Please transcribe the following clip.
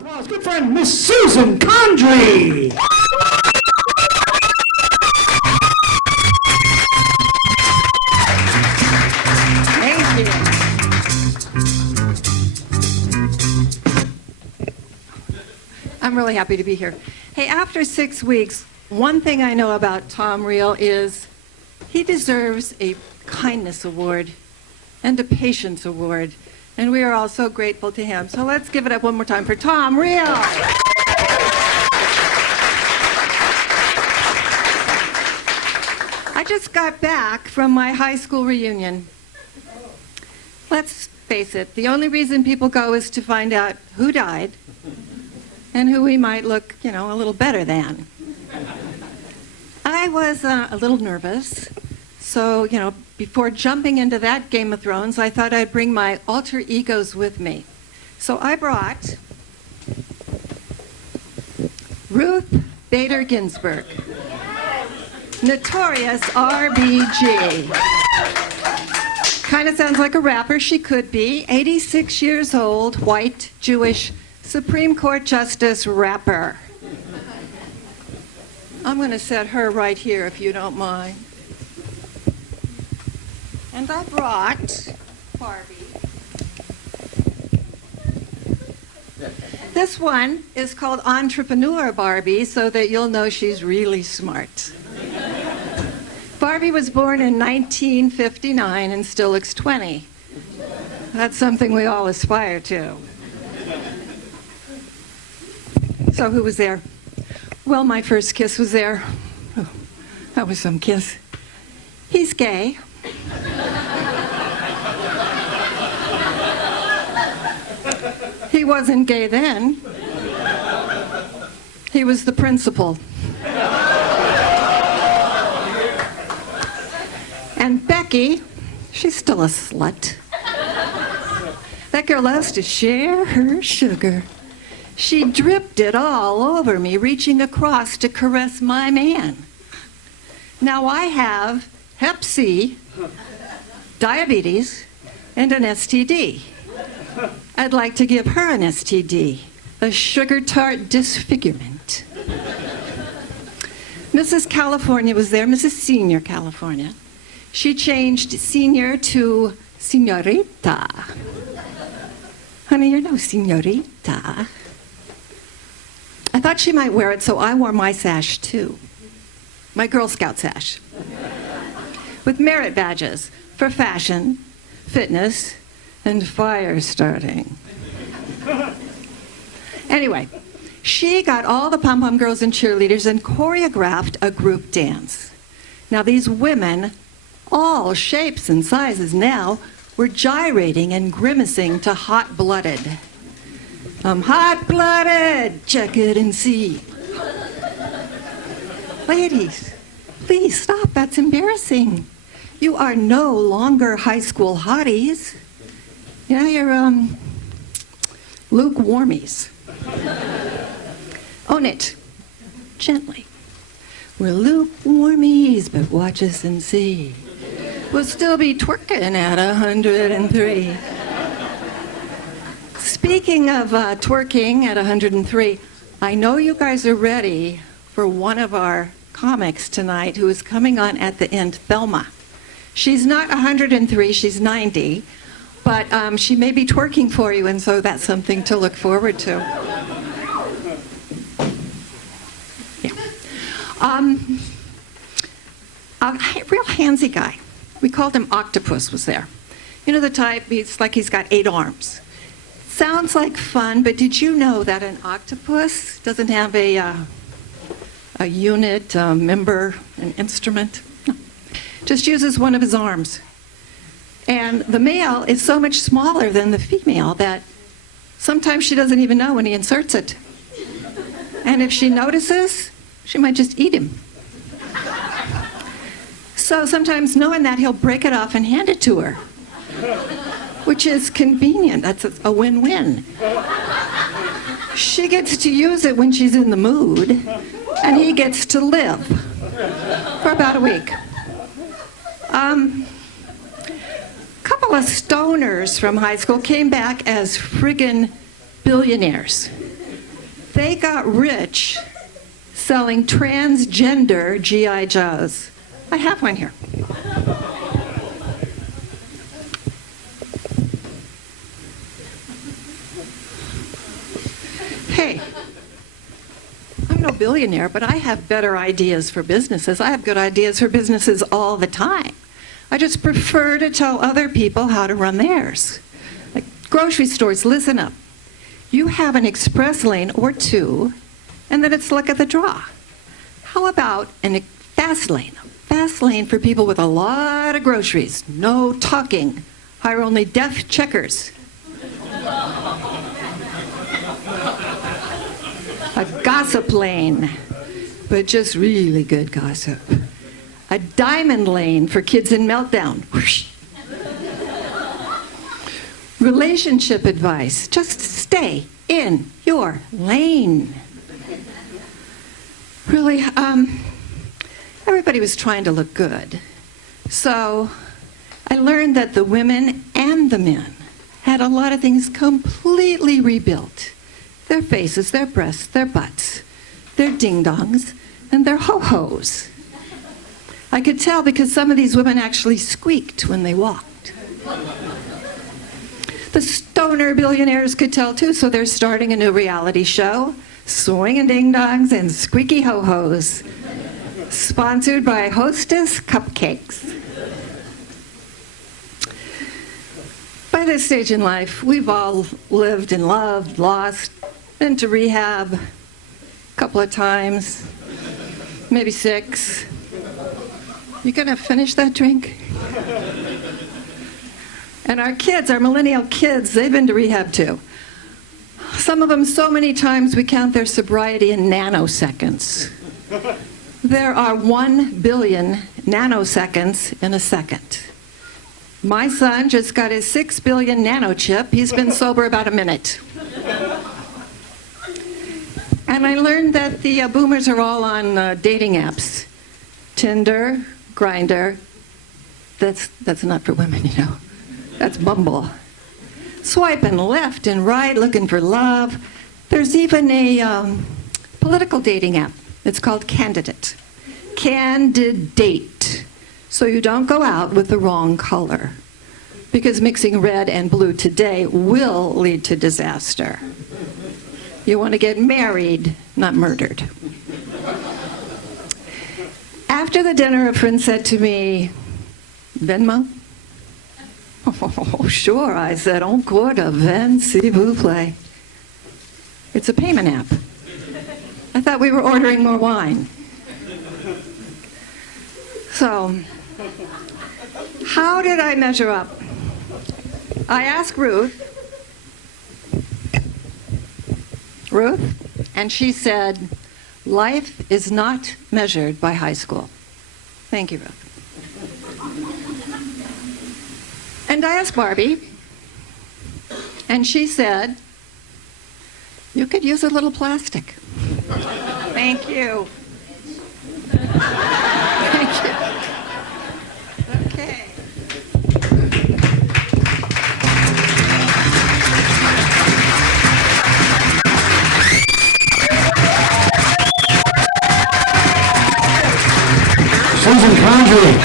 Applause, good friend, Miss Susan Condrey. Thank you. I'm really happy to be here. Hey, after 6 weeks, one thing I know about Tom Reel is he deserves a kindness award and a patience award. And we are all so grateful to him. So let's give it up one more time for Tom Reel. I just got back from my high school reunion. Let's face it, the only reason people go is to find out who died and who we might look, a little better than. I was a little nervous. So, before jumping into that Game of Thrones, I thought I'd bring my alter egos with me. So I brought Ruth Bader Ginsburg, notorious RBG. Kind of sounds like a rapper. She could be. 86 years old, white, Jewish, Supreme Court Justice rapper. I'm going to set her right here, if you don't mind. And I brought Barbie. This one is called Entrepreneur Barbie, so that you'll know she's really smart. Barbie was born in 1959 and still looks 20. That's something we all aspire to. So who was there? Well, my first kiss was there. Oh, that was some kiss. He's gay. He wasn't gay then. He was the principal. And Becky, she's still a slut. That girl loves to share her sugar. She dripped it all over me, reaching across to caress my man. Now I have Hep C, diabetes, and an STD. I'd like to give her an STD, a sugar tart disfigurement. Mrs. California was there, Mrs. Senior California. She changed senior to señorita. Honey, you're no señorita. I thought she might wear it, so I wore my sash too. My Girl Scout sash. With merit badges for fashion, fitness, and fire starting. Anyway, she got all the pom-pom girls and cheerleaders and choreographed a group dance. Now these women, all shapes and sizes now, were gyrating and grimacing to Hot Blooded. I'm hot-blooded, check it and see. Ladies, please stop, that's embarrassing. You are no longer high school hotties. You're lukewarmies. Own it, gently. We're lukewarmies, but watch us and see. We'll still be twerking at 103. Speaking of twerking at 103, I know you guys are ready for one of our comics tonight who is coming on at the end, Thelma. She's not 103, she's 90, but she may be twerking for you, and so that's something to look forward to. Yeah. A real handsy guy. We called him Octopus was there. You know the type, he's like he's got 8 arms. Sounds like fun, but did you know that an octopus doesn't have a unit, a member, an instrument? No. Just uses one of his arms. And the male is so much smaller than the female that sometimes she doesn't even know when he inserts it. And if she notices, she might just eat him. So sometimes knowing that, he'll break it off and hand it to her, which is convenient. That's a win-win. She gets to use it when she's in the mood, and he gets to live for about a week. Couple of stoners from high school came back as friggin' billionaires. They got rich selling transgender G.I. Joes. I have one here. Hey, I'm no billionaire, but I have better ideas for businesses. I have good ideas for businesses all the time. I just prefer to tell other people how to run theirs. Like grocery stores, listen up. You have an express lane or two, and then it's luck of the draw. How about a fast lane? Fast lane for people with a lot of groceries. No talking. Hire only deaf checkers. A gossip lane, but just really good gossip. A diamond lane for kids in meltdown. Whoosh. Relationship advice. Just stay in your lane. Really, everybody was trying to look good. So I learned that the women and the men had a lot of things completely rebuilt. Their faces, their breasts, their butts, their ding-dongs, and their ho-hos. I could tell because some of these women actually squeaked when they walked. The stoner billionaires could tell too, so they're starting a new reality show, Swinging Ding-Dongs and Squeaky Ho-Hos, sponsored by Hostess Cupcakes. By this stage in life, we've all lived and loved, lost, been to rehab a couple of times, maybe 6. You gonna finish that drink? And our kids, our millennial kids, they've been to rehab too. Some of them so many times we count their sobriety in nanoseconds. There are 1 billion nanoseconds in a second. My son just got his 6 billion nanochip. He's been sober about a minute. And I learned that the boomers are all on dating apps. Tinder, Grindr. That's not for women, you know. That's Bumble. Swiping left and right, looking for love. There's even a political dating app. It's called Candidate. Candidate. So you don't go out with the wrong color. Because mixing red and blue today will lead to disaster. You want to get married, not murdered. After the dinner, a friend said to me, Venmo? Oh, sure, I said, encore de vin, s'il vous plaît. It's a payment app. I thought we were ordering more wine. So, how did I measure up? I asked Ruth, and she said, life is not measured by high school. Thank you, Ruth. And I asked Barbie, and she said, you could use a little plastic. Thank you. Thank you. Okay. Susan Condrey.